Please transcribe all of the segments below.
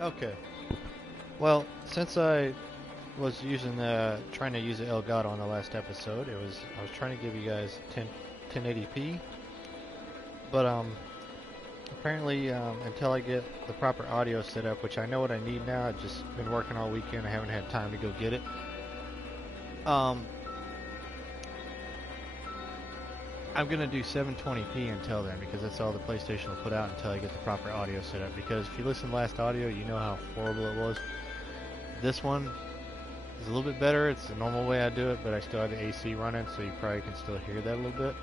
Okay. Well, since I was using trying to use the Elgato on the last episode, I was trying to give you guys 1080p, but apparently until I get the proper audio set up, which I know what I need now, I've just been working all weekend. I haven't had time to go get it. Um, I'm gonna do 720p until then because that's all the PlayStation will put out until I get the proper audio set up. Because if you listen to last audio, you know how horrible it was. This one is a little bit better. It's the normal way I do it, but I still have the AC running, so you probably can still hear that a little bit.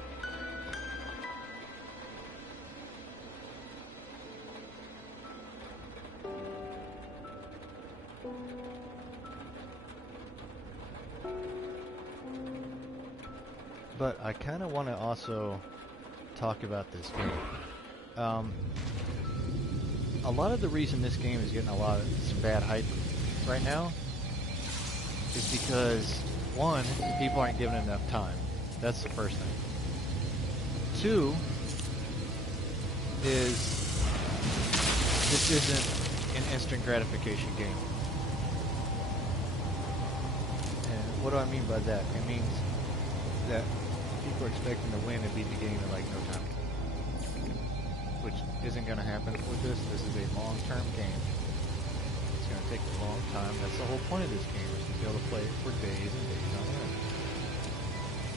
But I kind of want to also talk about this game. A lot of the reason this game is getting some bad hype right now is because, one, people aren't giving it enough time. That's the first thing. Two is this isn't an instant gratification game. And what do I mean by that? It means that people are expecting to win and beat the game in like no time, which isn't going to happen with this. This is a long-term game. It's going to take a long time. That's the whole point of this game, is to be able to play it for days and days on end.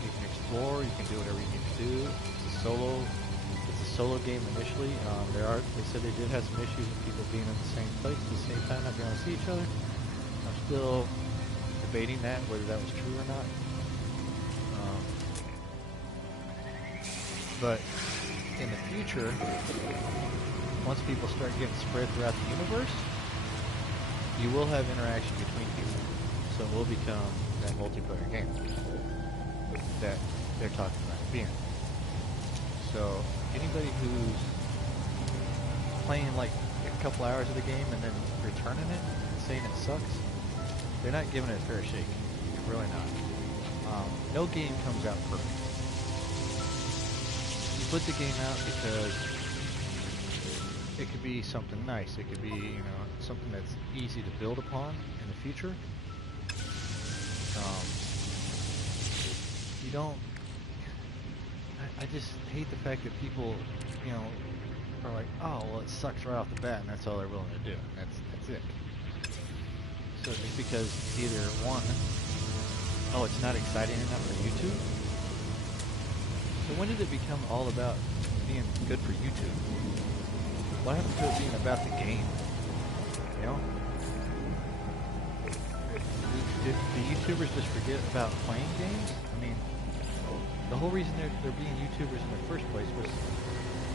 You can explore. You can do whatever you need to do. It's a solo game initially. They said they did have some issues with people being in the same place at the same time, not being able to see each other. I'm still debating that, whether that was true or not. But in the future, once people start getting spread throughout the universe, you will have interaction between people. So it will become that multiplayer game that they're talking about being. So anybody who's playing like a couple hours of the game and then returning it and saying it sucks, they're not giving it a fair shake. They're really not. No game comes out perfect. Put the game out because it could be something nice. It could be, something that's easy to build upon in the future. You don't. I just hate the fact that people, are like, oh, well, it sucks right off the bat, and that's all they're willing to do. That's it. So just because either one, oh, it's not exciting enough for YouTube. So when did it become all about being good for YouTube? What happened to it being about the game? Did the YouTubers just forget about playing games? I mean, the whole reason they're being YouTubers in the first place was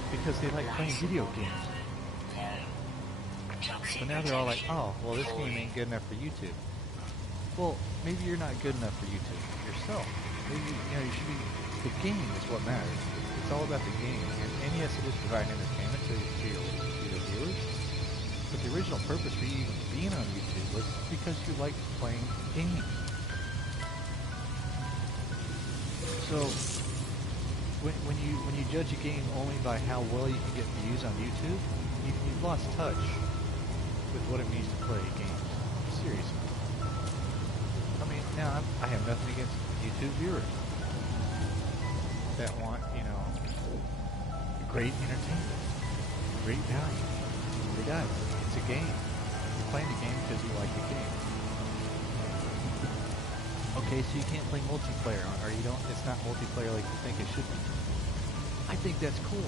because they like playing video games. So now they're all like, oh, well, this game ain't good enough for YouTube. Well, maybe you're not good enough for YouTube yourself. Maybe, you should be... The game is what matters. It's all about the game. And yes, it is providing entertainment to your viewers. But the original purpose for you even being on YouTube was because you liked playing games. So when you judge a game only by how well you can get views on YouTube, you've lost touch with what it means to play games. Seriously. I mean, now I have nothing against YouTube viewers that want, great entertainment, great value. But guys, it's a game. You're playing the game because you like the game. Okay, so you can't play multiplayer or it's not multiplayer like you think it should be. I think that's cool.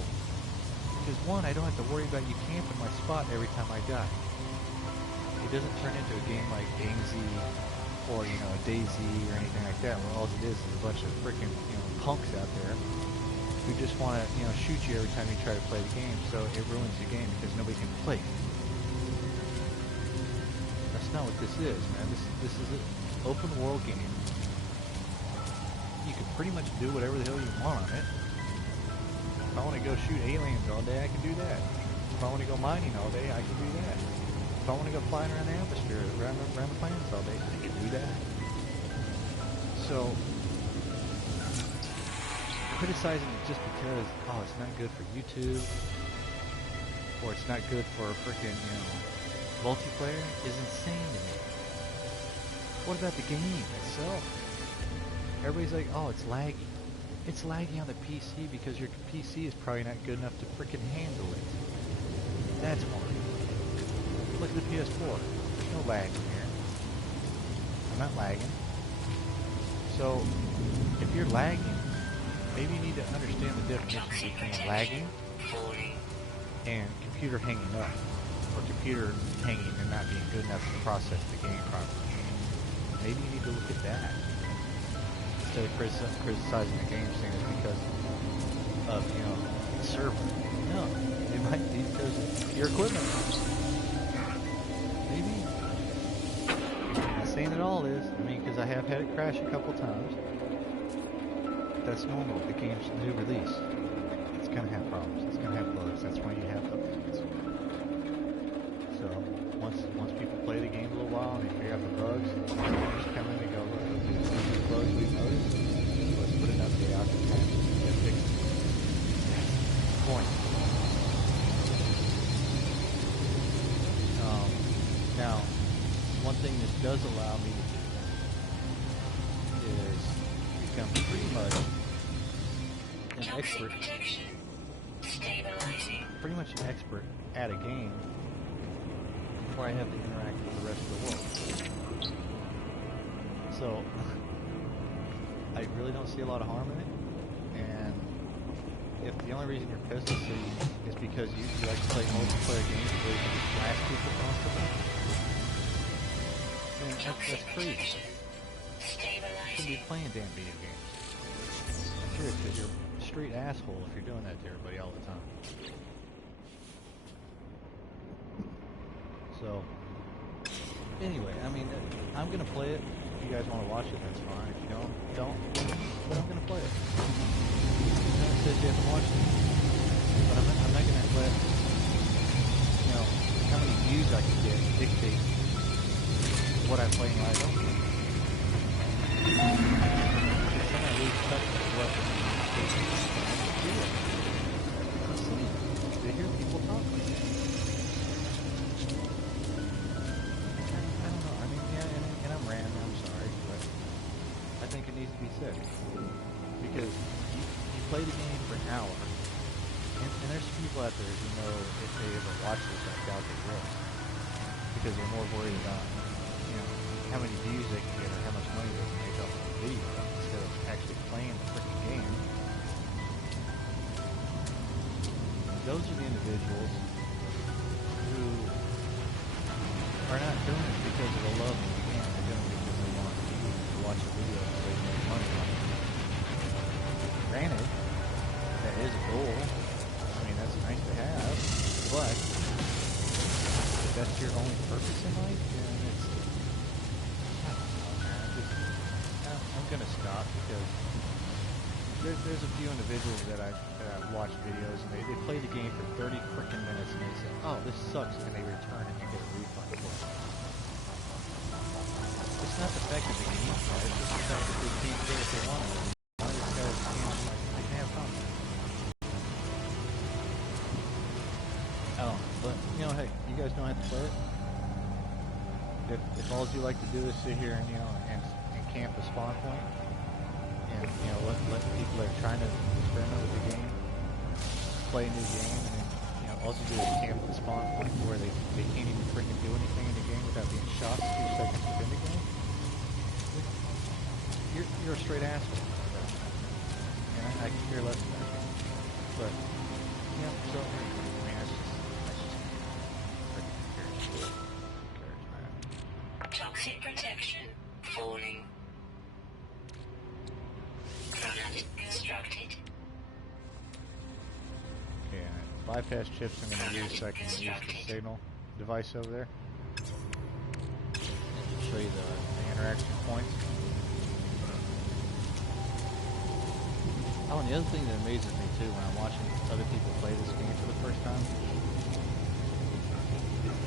Because one, I don't have to worry about you camping my spot every time I die. It doesn't turn into a game like DayZ or, DayZ or anything like that, where all it is a bunch of freaking, punks out there who just want to, shoot you every time you try to play the game, so it ruins the game because nobody can play. That's not what this is, man. This is an open world game. You can pretty much do whatever the hell you want on it. If I want to go shoot aliens all day, I can do that. If I want to go mining all day, I can do that. If I want to go flying around the atmosphere, around the planets all day, I can do that. So, criticizing it just because, oh, it's not good for YouTube, or it's not good for freaking, multiplayer is insane to me. What about the game itself? Everybody's like, oh, it's laggy. It's laggy on the PC because your PC is probably not good enough to freaking handle it. That's why. Look at the PS4. There's no lag in here. I'm not lagging. So, if you're lagging, maybe you need to understand the definition between lagging and computer hanging up, or computer hanging and not being good enough to process the game properly. Maybe you need to look at that instead of criticizing the game saying it's because of, you know, the server. No, it might be because of your equipment. Maybe. I'm not saying it all is. I mean, because I have had it crash a couple times. That's normal. The game's new release. It's gonna have problems. It's gonna have bugs. That's why you have updates. So once people play the game a little while and they figure out the bugs, just come in and go, look, these bugs we've noticed. Let's put an update out to patch it and fix it. Point. Now, one thing this does allow me to do is become pretty much an expert, at a game before I have to interact with the rest of the world. So, I really don't see a lot of harm in it, and if the only reason you're pissed is because you like to play multiplayer games where you can just blast people constantly, then that's crazy. You shouldn't be playing damn video games. Serious, because you're a straight asshole if you're doing that to everybody all the time. So, anyway, I mean, I'm gonna play it. If you guys want to watch it, that's fine. If you don't. But I'm gonna play it. No one says you have to watch it. But I'm not gonna let, you know, how many views I can get dictate what I play and what I don't play. Because then I lose touch with what I feel. I'm seeing it. To hear people talk like that. I don't know. I mean, yeah, and I'm ranting. I'm sorry, but I think it needs to be said. Because you play the game for an hour, and there's people out there who know if they ever watch this, I doubt they will. Because they're more worried about, you know, how many views they can get or how much money they can make off of the video instead of actually playing the freaking game. Those are the individuals who are not doing it because of the love of the game. They're doing it because they want to watch a video so they can make money on it. Granted, that is a goal. I mean, that's nice to have, but if that's your only purpose in life, then it's, I don't know, man. I'm gonna stop because there's a few individuals that I watch videos and they play the game for 30 freaking minutes and they say, oh, this sucks, and they return and you get a refund for it. It's not the fact that the game sucks, it's just the fact that they can't get what they want. Why these guys can't have fun? Oh, but, you know, hey, you guys don't have to play it. If all you like to do is sit here and, you know, and camp the spawn point, and, you know, let people that are trying to experiment with the game play a new game, and then, you know, all you do is camp the spawn point where they can't even freaking do anything in the game without being shot 2 seconds within the game. You're a straight asshole. And I can care less about it. But, yeah, so, I mean, that's just freaking encouragement. Toxic protection falling. Product constructed. Okay, bypass chips I'm going to use so I can use the signal device over there. Show you the interaction points. Oh, and the other thing that amazes me too when I'm watching other people play this game for the first time,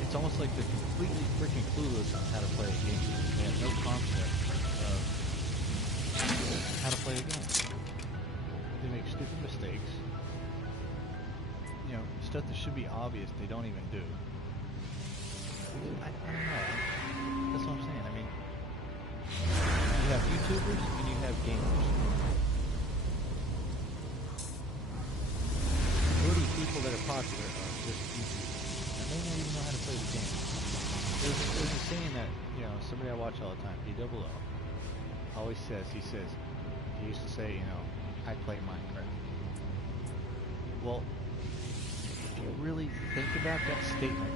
it's almost like they're completely freaking clueless on how to play a game. They have no concept of how to play a game. They make stupid mistakes. You know, stuff that should be obvious they don't even do. I don't know. That's what I'm saying. I mean, you have YouTubers and you have gamers. 40 people that are popular are just YouTubers. And they don't even know how to play the game. There's a saying that, you know, somebody I watch all the time, D-double-O, always says, he used to say, you know, I play Minecraft. Well, if you really think about that statement,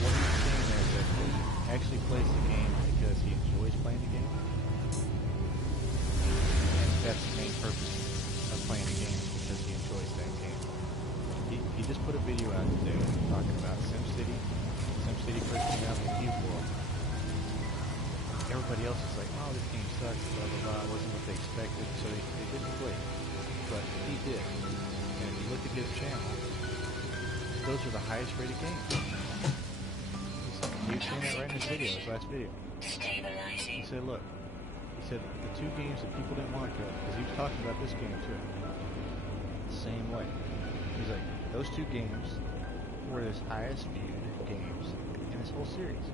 what he's saying there is that he actually plays the game because he enjoys playing the game. And that's the main purpose of playing the game, is because he enjoys that game. He just put a video out today talking about SimCity. SimCity first came out in Q4. Everybody else is like, oh, this game sucks, blah, blah, blah. It wasn't what they expected, so they didn't play it. But he did. And if you look at his channel, those are the highest rated games. He was saying that right in his video, his last video. He said, look, he said the two games that people didn't want to go, because he was talking about this game too, the same way. He's like, those two games were his highest viewed games in his whole series.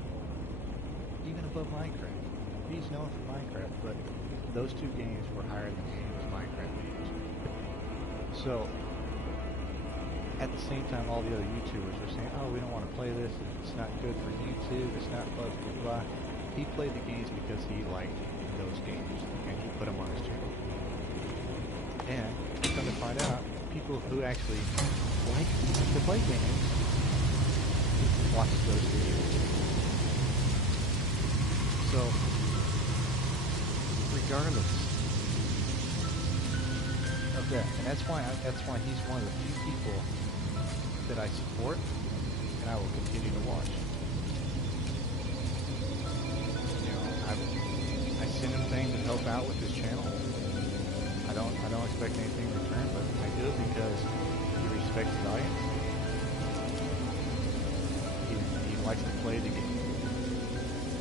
Even above Minecraft. He's known for Minecraft, but those two games were higher than his Minecraft views. So, at the same time, all the other YouTubers were saying, oh, we don't want to play this, it's not good for YouTube, it's not blah, blah, blah. He played the games because he liked those games, and he put them on his channel. And, come to find out, people who actually like to play games watch those videos. So, regardless of that, and that's why he's one of the few people that I support, and I will continue to watch. You know, I send him things to help out with his channel. I don't expect anything in return, but I do it because he respects his audience. He likes to play the game.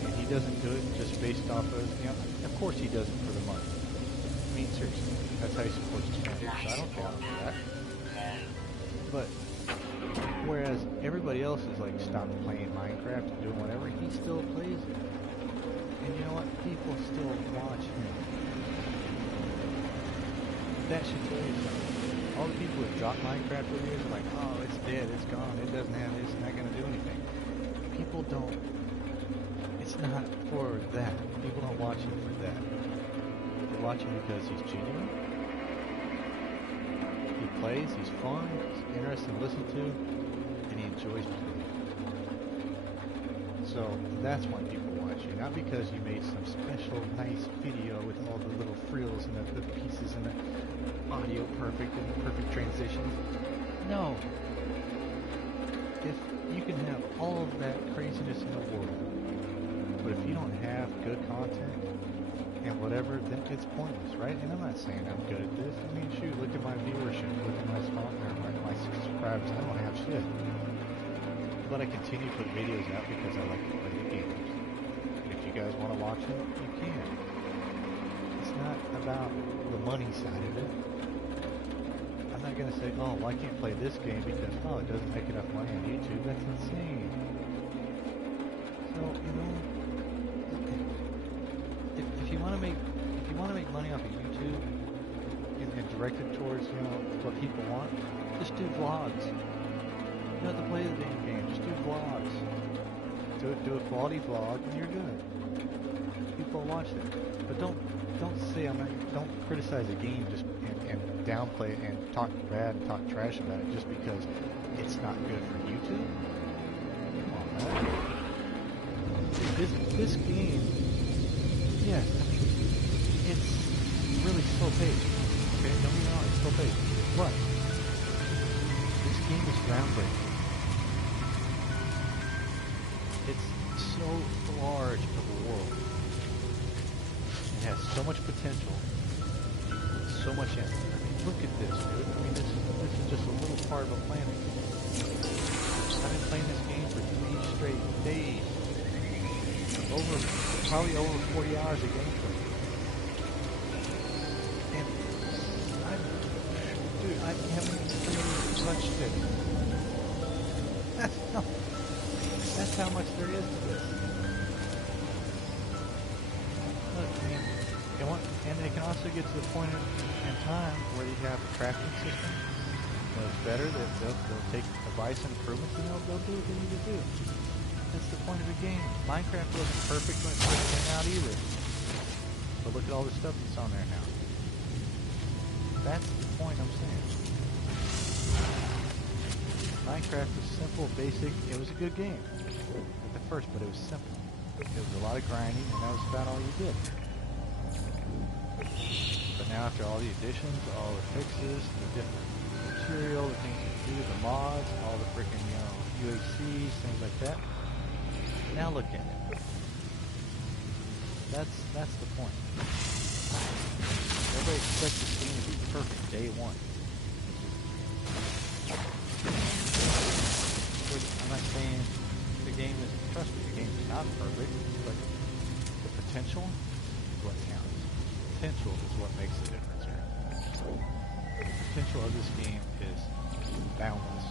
And he doesn't do it just based off of, you know, of course he does it for the money. I mean, seriously, that's how he supports his channel. So I don't care for that. But, whereas everybody else is like stopped playing Minecraft and doing whatever, he still plays it. And you know what? People still watch him. That should tell you something. All the people who drop Minecraft videos are like, oh, it's dead, it's gone, it doesn't have this, it's not going to do anything. People don't, it's not for that. People don't watch him for that. They watch him because he's genuine. He plays, he's fun, he's interesting to listen to, and he enjoys playing. So that's why people watch you, not because you made some special nice video with all the little frills and the pieces and the audio perfect and the perfect transitions. No. If you can have all of that craziness in the world, but if you don't have good content and whatever, then it's pointless, right? And I'm not saying I'm good at this. I mean, shoot, look at my viewership, look at my subscribers. I don't have shit. But I continue to put videos out because I like to play the games. And if you guys want to watch them, you can. It's not about the money side of it. I'm not going to say, oh, well, I can't play this game because, oh, it doesn't make enough money on YouTube. That's insane. So, you know, if you want to make money off of YouTube and direct it towards, you know, what people want, just do vlogs. You don't have to play the damn game. Just do vlogs. Do a quality vlog, and you're good. People watch it, but don't say don't criticize a game just and downplay it and talk bad and talk trash about it just because it's not good for YouTube. Come on, man. This game, yes, I mean it's really slow paced. Okay, don't get me wrong, it's slow paced, but this game is groundbreaking. It's so large of a world. It has so much potential, so much in it. I mean, look at this, dude. I mean, this is just a little part of a planet. I've been playing this game for 3 straight days. Probably over 40 hours of gameplay. And I haven't even touched it. how much there is to this. Look, I mean, and they can also get to the point in time where you have a crafting system that's better. That they'll take advice and improvements, and they'll do what they need to do. That's the point of the game. Minecraft wasn't perfect when it first came out either. But look at all the stuff that's on there now. That's the point I'm saying. Minecraft was simple, basic. It was a good game at the first, but it was simple. It was a lot of grinding, and that was about all you did. But now after all the additions, all the fixes, the different material, the things you do, the mods, all the freaking, UHCs, things like that. Now look at it. That's the point. Everybody expects this game to be perfect day one. I'm not saying the game is, trust me, the game is not perfect, but the potential is what counts. Potential is what makes the difference here. The potential of this game is boundless.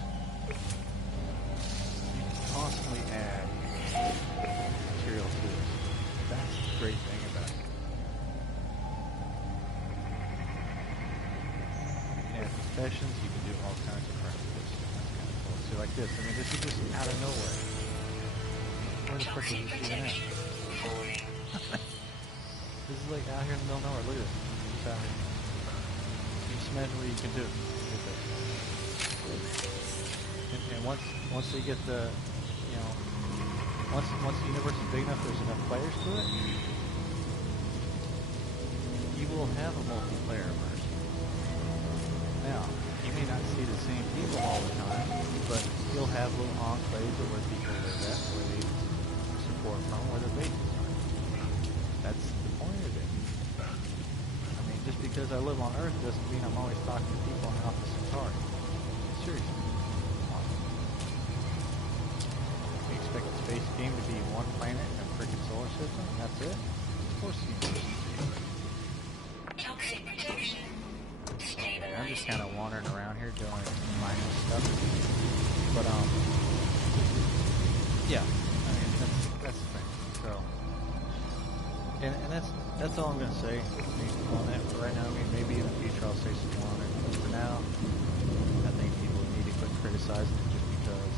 You can constantly add material to this. That's the great thing about it. And professions, you can do all kinds of crap with this. That's kind of cool. So like this, I mean, this is just out of nowhere. Where the frick is this even at? This is like out here in the middle of nowhere. Look at this. It's out here. Just imagine what you can do with this. And once they get the, once the universe is big enough, there's enough players to it, you will have a multiplayer immersion. Now, you may not see the same people all the time, but you'll have little enclaves of where people live at, where they support from, where their bases are. That's the point of it. I mean, just because I live on Earth doesn't mean I'm always talking to people on Alpha Centauri. Seriously. You expect the space game to be one planet in a freaking solar system? That's it? Of course you do. Toxic protection. I'm just kind of wandering around here doing minor stuff. But, yeah. I mean, that's the thing. So, and that's all I'm going to say on that for right now. I mean, maybe in the future I'll say some more on it. But for now, I think people need to quit criticizing it just because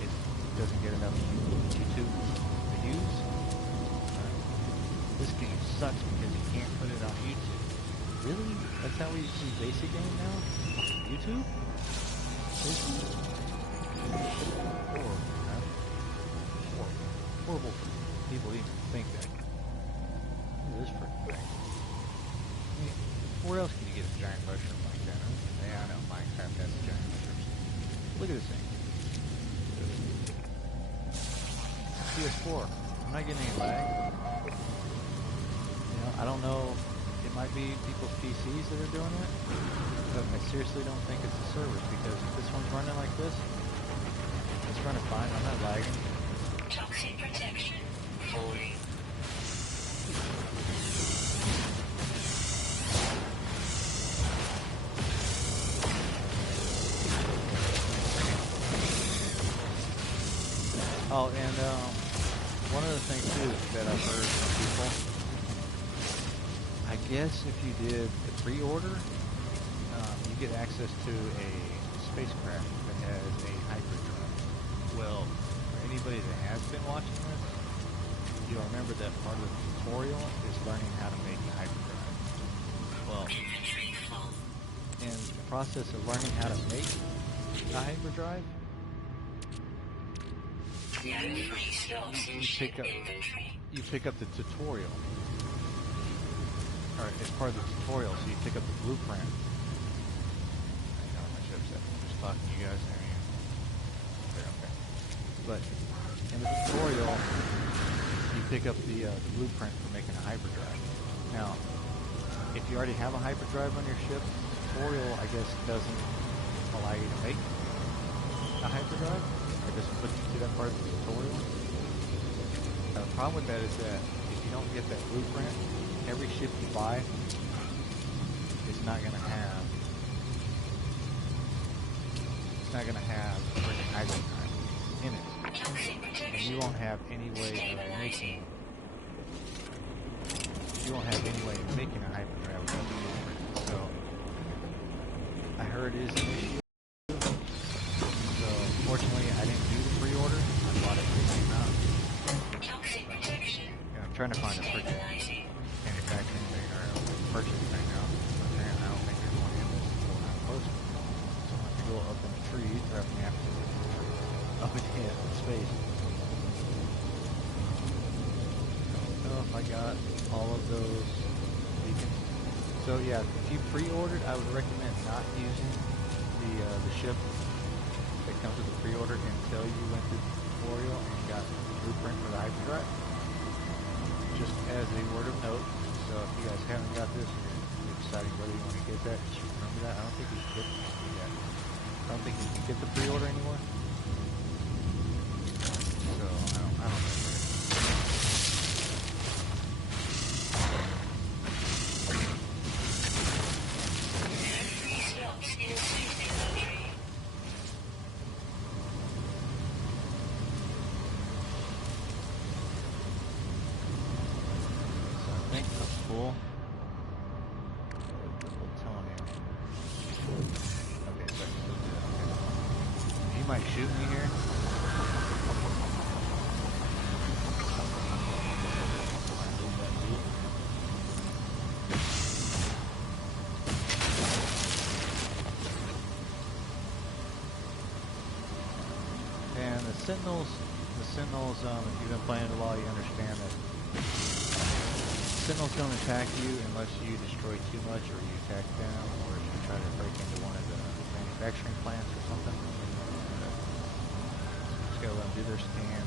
it doesn't get enough YouTube to use. Right? This game sucks because you can't put it on YouTube. Really? That's how we see basic game now? YouTube? Seriously? Horrible, man. Horrible for people even think that. Look at this freaking thing. I mean, where else can you get a giant mushroom like that? Yeah, I know Minecraft has giant mushrooms. Look at this thing. PS4. I'm not getting any lag. I don't know. It might be people's PCs that are doing it, but I seriously don't think it's the servers, because if this one's running like this, it's running fine. I'm not lagging. Toxic protection. Falling. Oh, and one other thing too that I've heard from people, I guess if you did the pre-order, you get access to a spacecraft that has a hyperdrive. Well, for anybody that has been watching this, you'll remember that part of the tutorial is learning how to make a hyperdrive. Well, in the process of learning how to make a hyperdrive, you pick up the tutorial. Alright, it's part of the tutorial, so you pick up the blueprint. I know my ship's at. I'm just talking to you guys. Okay. But in the tutorial, you pick up the blueprint for making a hyperdrive. Now, if you already have a hyperdrive on your ship, the tutorial, I guess, doesn't allow you to make a hyperdrive. It doesn't put you through that part of the tutorial. Now, the problem with that is that if you don't get that blueprint, every ship you buy is not going to have a freaking hyperdrive in it. Toxic and protection. you won't have any way of making. You won't have any way of making a hyperdrive without the blueprint. So I heard it is an issue. So fortunately, I didn't do the pre-order. I bought it when it came out. Toxic protection. And I'm trying to find a freaking Stabilizing. manufacturing thing or purchase right now. Apparently, I don't think there's one in this store I'm close to. So I'm going to go up in the trees, or up in the afternoon, up in space. I don't know if I got all of those beacons. So yeah, if you pre-ordered, I would recommend not using the ship that comes with the pre-order until you went through the tutorial and got the blueprint for the hyperdrive. Just as a word of note, so if you guys haven't got this and you're deciding whether you want to get that, just remember that. I don't think you can get I don't think you can get the pre-order anymore. So I don't know. Free slots in safety country. So I think I'm full. The plutonium. Okay, so I can still do that. Okay. He might shoot me here. And the Sentinels, if you've been playing it a while, you understand that Sentinels don't attack you unless you destroy too much, or you attack them, or if you try to break into one of the manufacturing plants or something. Just gotta let them do their scan.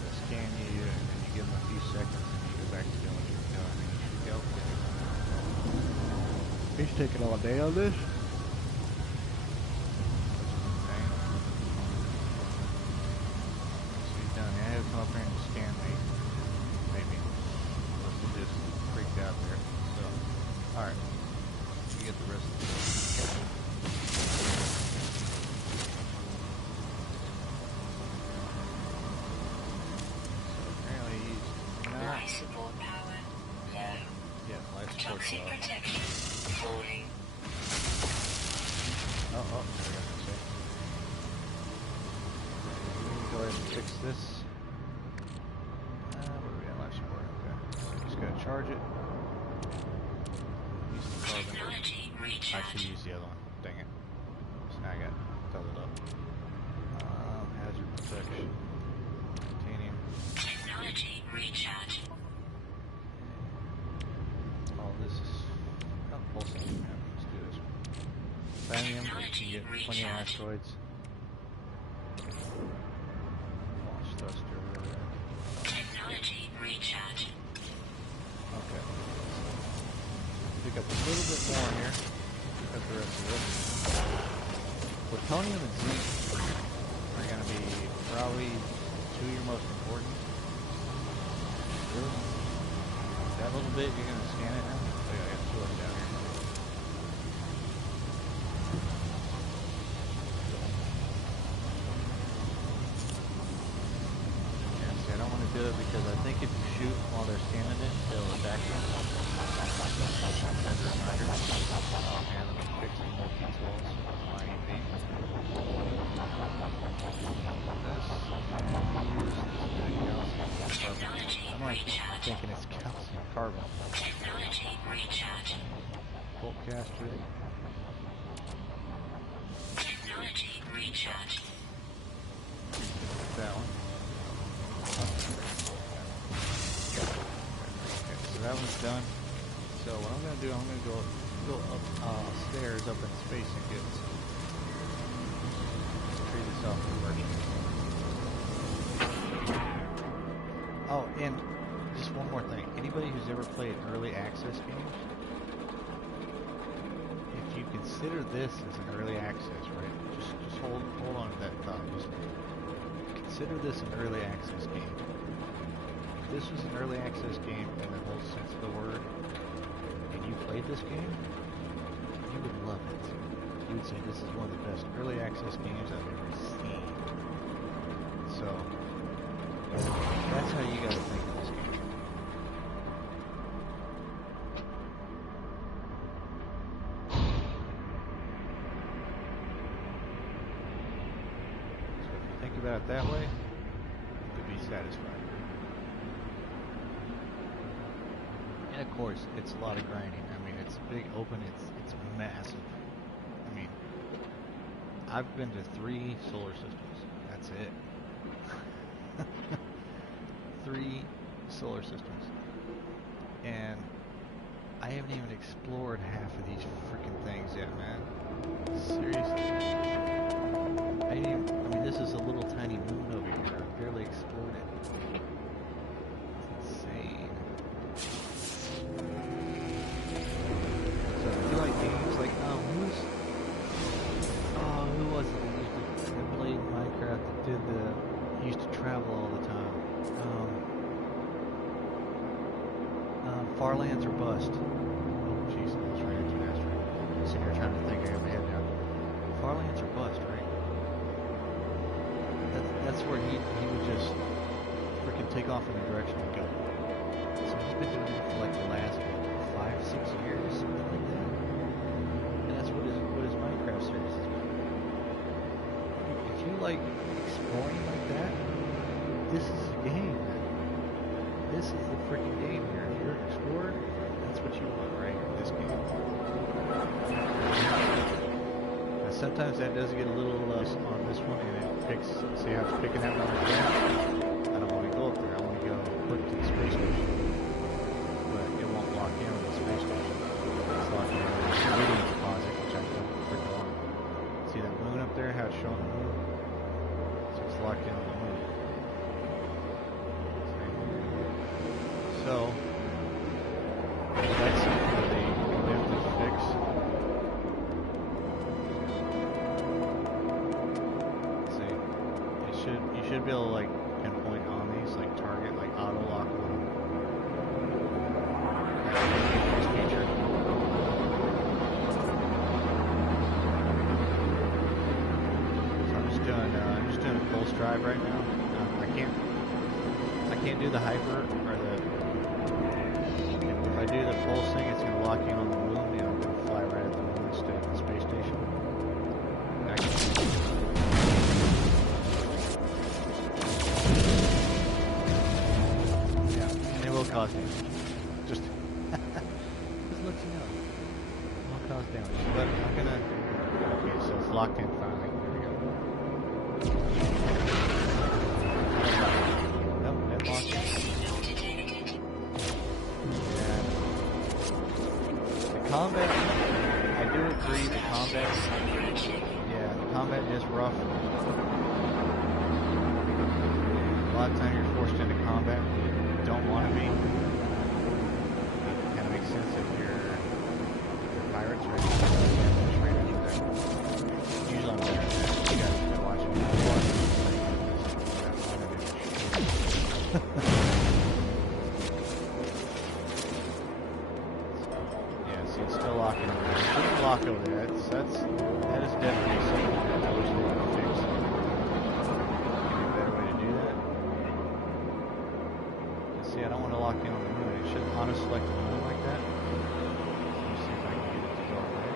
They'll scan you, and then you give them a few seconds, and you go back to doing what you're doing, and you should go. He's taking all day on this. Come up here and scan me. Maybe. Unless he just freaked out there. So, alright. You get the rest of the So apparently he's not. Life support power. Low. Yeah, life support Toxic low. protection. Falling. Oh, there we go. Let me go ahead and fix this. Where are we at? Life support. Okay. Just gotta charge it. Use the carbon. Technology I recharge. should use the other one. Dang it. So now I got doubled up. Hazard protection. Titanium. Technology recharge. All this is pulsing. Yeah, let's do this. Titanium, you can get plenty of asteroids. Launch thruster. Technology recharge. Okay. Pick up a little bit more here. Pick up the rest of this. Plutonium and zinc are going to be probably two of your most important. Really? That little bit, you're going to scan it now? Oh yeah, I got two of them down here. Yeah, see, I don't want to do it because I think if you shoot while they're scanning it, they'll attack you. As a reminder. Oh man, let me fix some more controls. My EV. This, and use the calcium carbon. I'm like thinking it's calcium carbon. Technology recharge. Bolt caster. Technology recharge. That one. Okay, so that one's done. So what I'm going to do, I'm going to go up stairs up in space and get trade this off for merchant. Oh, and just one more thing. Anybody who's ever played early access games, if you consider this as an early access, right? Just hold on to that thought. Just consider this an early access game. If this was an early access game in the whole sense of the word, and you played this game, you would love it. You would say this is one of the best early access games I've ever seen. So that's how you gotta think of this game. So if you think about it that way, you could be satisfied. And of course, it's a lot of grinding. I mean, it's big, open, it's massive. I mean, I've been to 3 solar systems. That's it. 3 solar systems. And I haven't even explored half of these freaking things yet, man. Seriously. I mean, this is a little tiny moon over here. I've barely explored it. It's insane. So if you like games like, who was it that played Minecraft that used to travel all the time? Farlands or Bust. Oh, jeez, I was trying to do that right. I'm sitting here trying to think, I got my head down. Farlands or Bust, right? That's where he would just freaking take off in the direction he go. So he's been doing it for like the last 5-6 years, something like that. And that's what his Minecraft series is about. If you like exploring like that, this is a game, man. This is the freaking game here. If you're an explorer, that's what you want right here in this game. Now, sometimes that does get a little on this one, and it picks, see how it's picking out on the map? I don't want to go up there. I want to go quick to the space station. But it won't lock in on the space station. It's locked in on the Meridian deposit, which I don't freaking want. See that moon up there, how it's showing the moon? So it's locked in on the moon. So, that's something they have to fix. Let's see, you should be able to like pinpoint on these, like target, like auto lock on them. That's a feature. So I'm just doing a pulse drive right now. I can't do the hyper or the. If I do the pulse thing, it's going to lock you on the moon, and I'm going to fly right at the moon instead of the space station. Yeah, and it will cause damage. Just let you know. It will cause damage. But I'm going to... Okay, so it's locked in finally. There we go. Nope, it locked in. Combat, I do agree the combat, the combat is rough. A lot of times you're forced into combat when you don't want to be. It kind of makes sense if you're pirates, right? Usually I'm better than that. You guys have been watching me. It's still locking over there. It shouldn't lock over there. That is definitely something that I wish they would fix. Maybe a better way to do that. And see, I don't want to lock in on the moon. It shouldn't auto-select the moon like that. Let me see if I can get it to go away.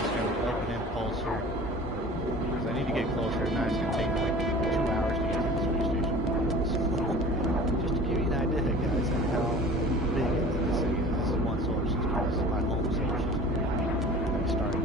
Just going to open impulse here. Because I need to get closer. Now it's going to take like 2 hours to get to the space station. So, just to give you an idea, guys, of how big this thing is. This is one solar system. This is my home solar system. That I started.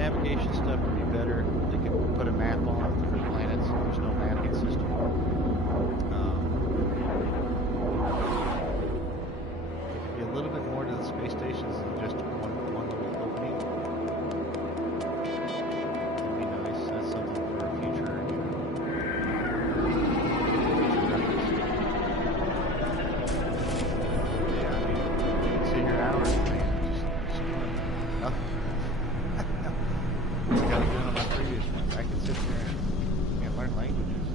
navigation stuff would be better. They could put a map on for planets. There's no mapping system. It could be a little bit more to the space stations than just one little opening. That'd be nice. That's something for a future reference. Yeah, I mean, you can sit here hours playing, just doing nothing. Like I was doing on my previous ones. I could sit there and learn languages.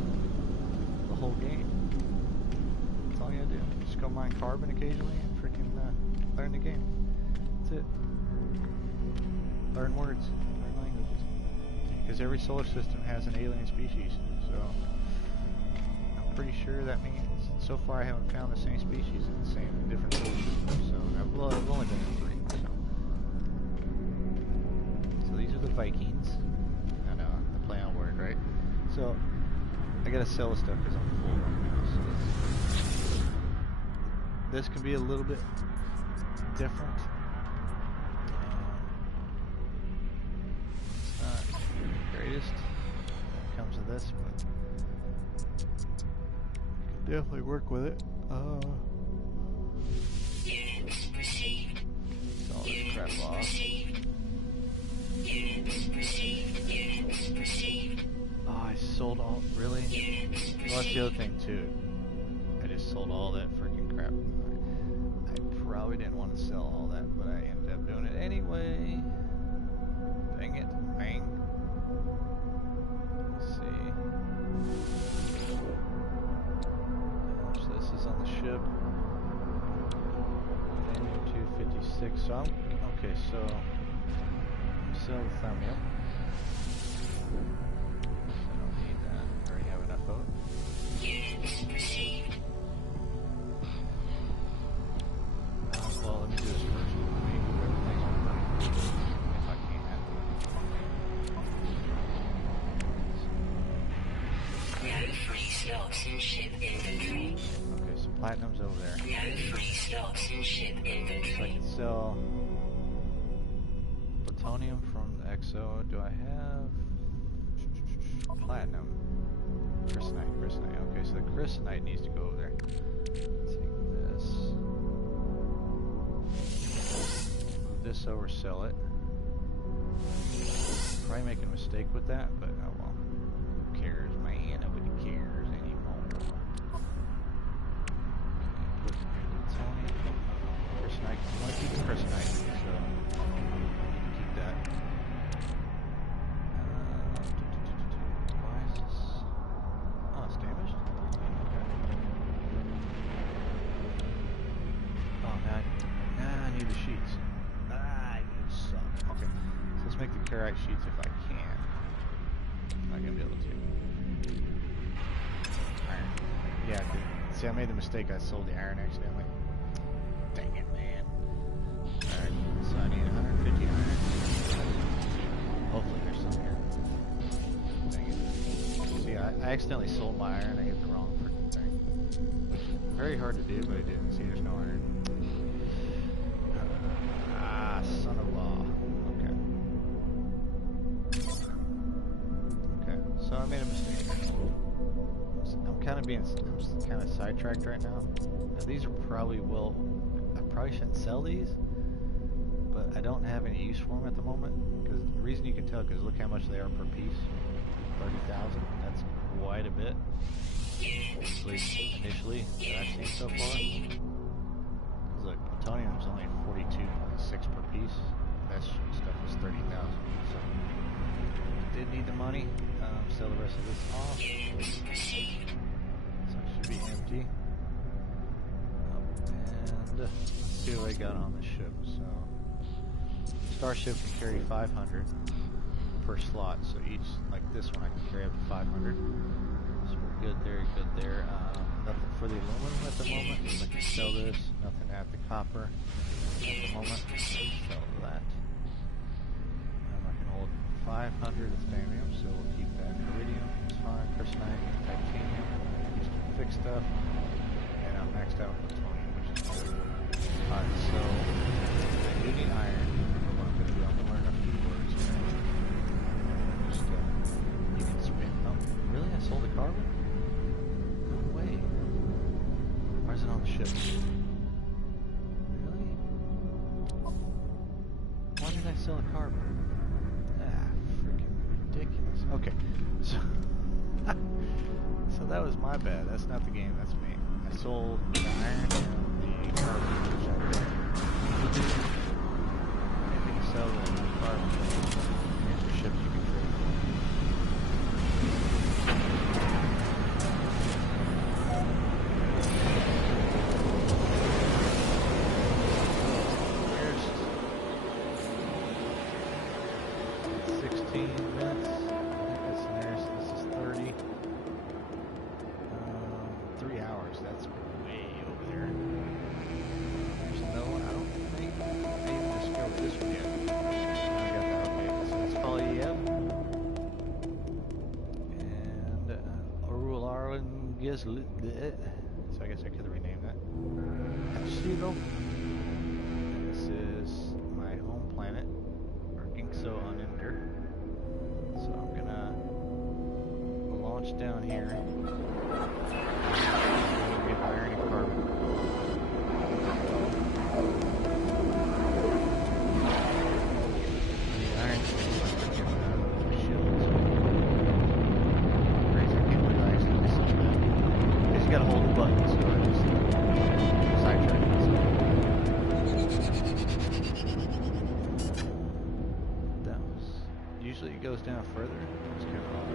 The whole game. That's all you gotta do. Just go mine carbon occasionally and freaking learn the game. That's it. Learn words. Learn languages. Because every solar system has an alien species. So I'm pretty sure that means so far I haven't found the same species in the same different solar systems. So I've only been in 3. So these are the Vikings. I know, the play on word, right? So I gotta sell the stuff because I'm full right now. So this can be a little bit different. It's not the greatest when it comes to this, but can definitely work with it. Units received. All this crap off. Units received. Units received. Oh, I sold all. Really? Units Well, that's the other thing too. I just sold all that freaking crap. I probably didn't want to sell all that, but I ended up doing it anyway. Dang it, man. Let's see. So this is on the ship. 256. So I'm okay. So sell the thumbnail. I don't need that. I already have enough of it. Units received. Well, let me do this first. Let me move everything if I can. No free slots in ship inventory. Okay, so platinum's over there. No free slots in ship So I inventory. can sell plutonium from the XO. Do I have platinum? Chrysanite. Okay, so the chrysanite needs to go over there. Take this. Move this over, sell it. Probably making a mistake with that, but oh well. Who cares, man? Nobody cares anymore. Okay, put plutonium. Chrysanite. I want to keep the chrysanite, so keep that. Why is this? Oh, it's damaged? Okay. Oh, now I need the sheets. You suck. Okay, so let's make the carite sheets if I can. I'm not gonna be able to. Iron. Yeah, see, I made the mistake. I sold the iron accidentally. Dang it, man. Alright, so I need 150 iron. Hopefully there's some here. Dang it. See, I accidentally sold my iron. I hit the wrong freaking thing. Which is very hard to do, but I didn't. See, there's no iron. Son of law. Okay, so I made a mistake. I'm kind of sidetracked right now. Now these are probably I probably shouldn't sell these, but I don't have any use for them at the moment. Because the reason you can tell, because look how much they are per piece. 30,000. That's quite a bit. At least initially that I've seen so far. Because look, plutonium is only 42.6 per piece. That stuff was 30,000. So did need the money. Sell the rest of this off. So it should be empty. And let's see what I got on the ship. So Starship can carry 500 per slot. So each, like this one, I can carry up to 500. So we're good there, good there. Nothing for the aluminum at the moment. I can sell this. Nothing at the copper at the moment. Sell that. I can hold 500 athanium, so we'll keep that. Iridium is fine. Chrysanite, titanium. Just fix stuff. And I'm maxed out with plutonium, which is good. Alright, so I do need iron. What I'm going to do, I'm going to learn a few words here. So that was my bad. That's not the game. That's me. I sold the iron and the carbon, which I did. Anything to sell the carbon. Here's your ships you can trade. Here's 16 minutes. I think that's the nearest. This is 30. 3 hours. That's way over there. There's no one. I don't think I even discovered this one yet. I got that update. So it's probably yep. And Orul Arlen guess. So I guess I could rename that. Shido. And this is my home planet, or Ginkso on Ender. So I'm gonna launch down here. Get iron and carbon. The iron freaking shields. Crazy, I can't believe I actually saw that. Because you gotta hold the button, so I just sidetracked myself. That was. Usually it goes down further. It's kind of odd.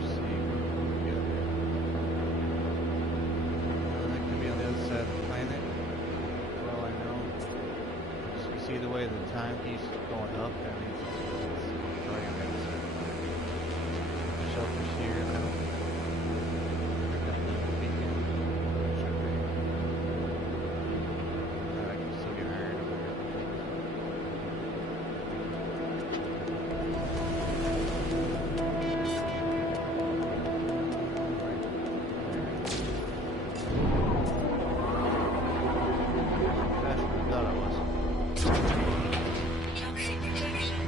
Let's see. That could be on the other side of the planet. For all I know. So you see the way the time keeps going up? That means it's right on the other side of the planet. Shelters here. Got the beacon. Should be. I can still get iron over here. Faster than I thought I was. Toxic protection.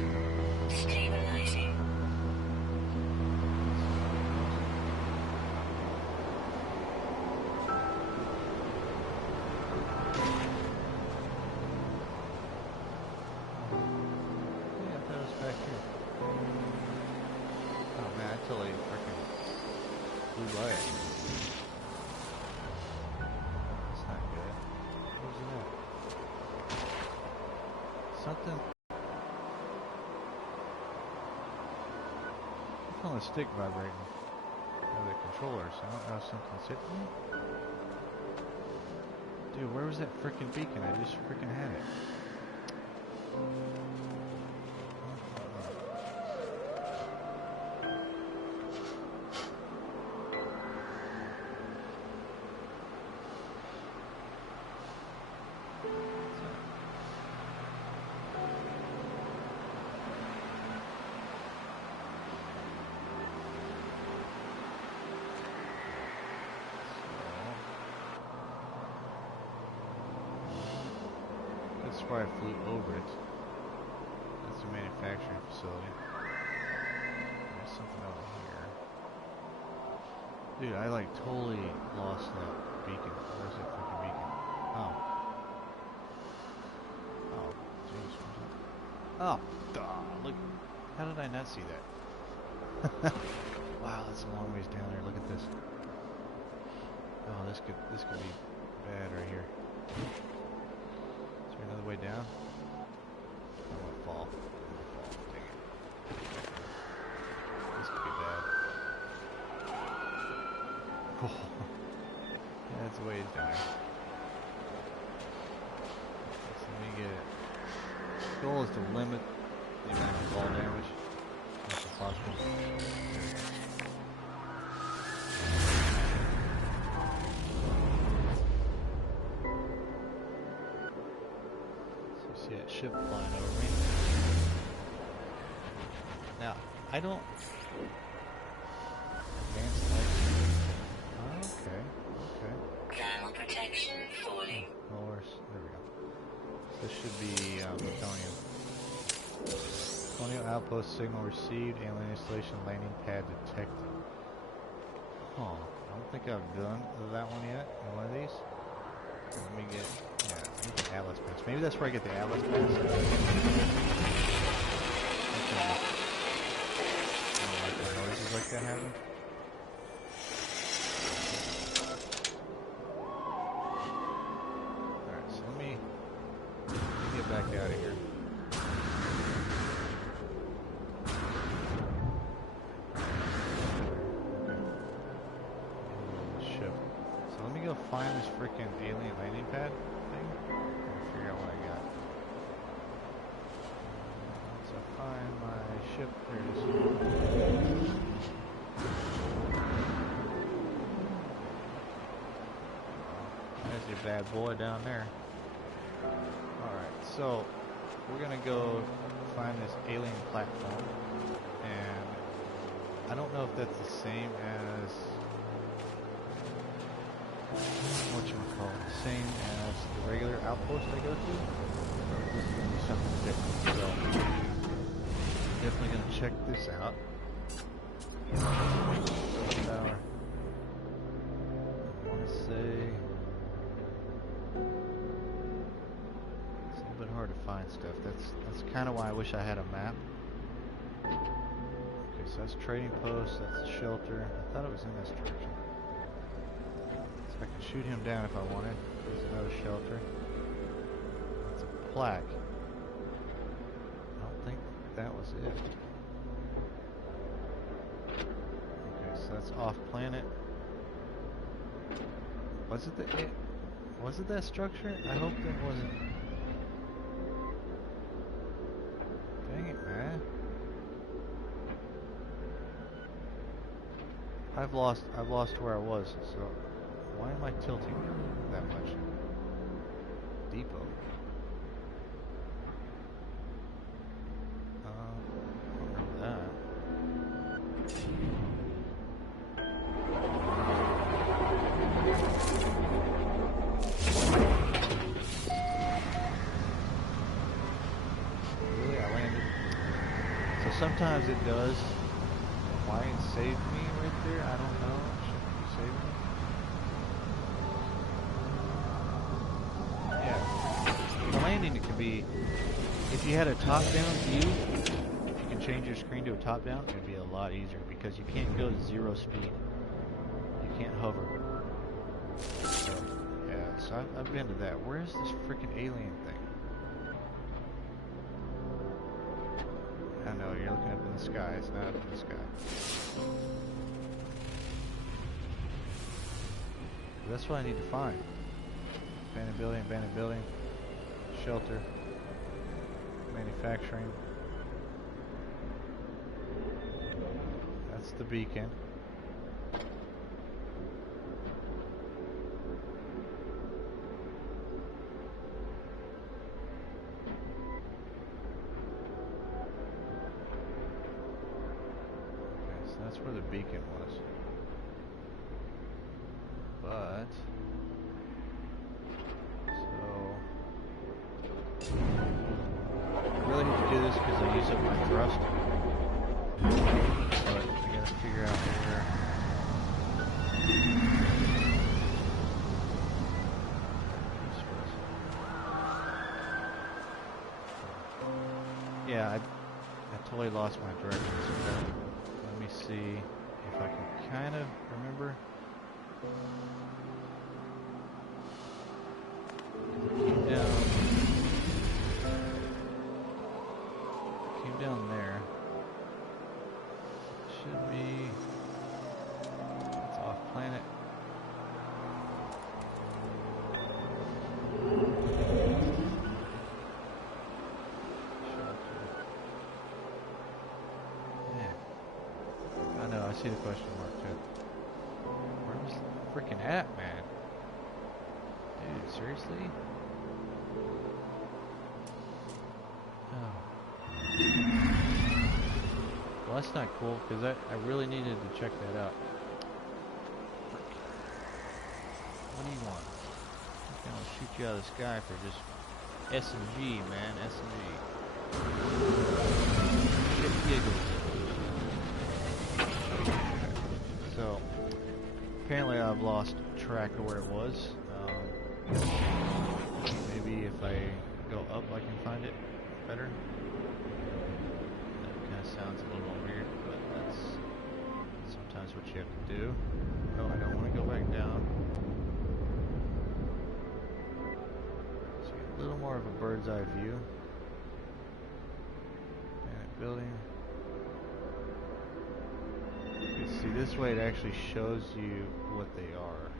Stabilizing. Yeah, that was back here. Oh man, I totally freaking blew by it. That's not good. What was that? Something. I felt the stick vibrating of the controller, so I don't know if something's hitting me. Dude, where was that freaking beacon? I just freaking had it. That's why I flew over it. That's the manufacturing facility. There's something over here. Dude, I like totally lost that beacon. Where's that freaking beacon? Oh. Oh, jeez. Oh, duh. Look. How did I not see that? Wow, that's a long ways down there. Look at this. Oh, this could be bad right here. Is there another way down? I'm gonna fall. Dang it. This could be bad. Oh. Yeah, that's a ways down there. So let me get it. The goal is to limit the amount of fall damage as much as possible. See that ship flying over me. Now, I don't... Advanced light. Okay. Thermal protection falling. Lowers. There we go. This should be plutonium. Plutonium outpost signal received. Alien installation landing pad detected. Huh. I don't think I've done that one yet in one of these. Let me get... Yeah, the Atlas Pass. Maybe that's where I get the Atlas Pass. Okay. I don't like the noise. I haven't. Alright, so let me get back out of here. Ship. So let me go find this freaking alien landing pad thing and figure out what I got. So find my ship. There it is. There's your bad boy down there. Alright, so we're gonna go find this alien platform, and I don't know if that's the same as whatchamacallit, same as the regular outpost I go to, or if this is gonna be something different. So definitely gonna check this out. Tower. I wanna say it's a little bit hard to find stuff. That's kind of why I wish I had a map. Okay, so that's trading post, that's the shelter. I thought it was in this direction. So I can shoot him down if I wanted. There's another shelter. It's a plaque. I don't think that was it. Okay, so that's off planet. Was it that structure? I hope that wasn't. Dang it, man. I've lost where I was, so why am I tilting that much? Depot. I don't remember that. Really, I landed. So sometimes it does. Why it saved me right there? I don't know. Shouldn't be saving me. Yeah. The landing, it can be, if you had a top-down view, if you can change your screen to a top-down, it would be a lot easier because you can't go to 0 speed. You can't hover. So, yeah, so I've been to that. Where's this freaking alien thing? I know, you're looking up in the sky. It's not up in the sky. But that's what I need to find. Abandoned building, shelter, manufacturing. That's the beacon. That's where the beacon was. But so I really need to do this because I use up my thrust. But I gotta figure out where. Yeah, I totally lost my directions. Let me see if I can kind of remember. Came down there. Should be. It's off planet. I see the question mark too. Where was the freaking at, man? Dude, seriously? Oh. Well, that's not cool, because I really needed to check that out. What do you want? I'm gonna shoot you out of the sky for just SMG, man. SMG. Shit giggles. So, apparently I've lost track of where it was. Maybe if I go up I can find it better. That kind of sounds a little weird, but that's you have to do. No, I don't want to go back down. So you get a little more of a bird's eye view. Panic building. You see, this way it actually shows you what they are.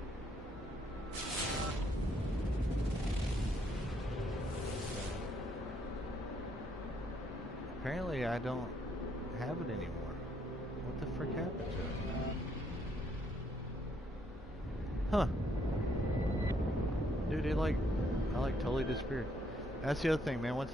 Apparently I don't have it anymore. What the frick happened to it? Huh. Dude, I like totally disappeared. That's the other thing, man. Once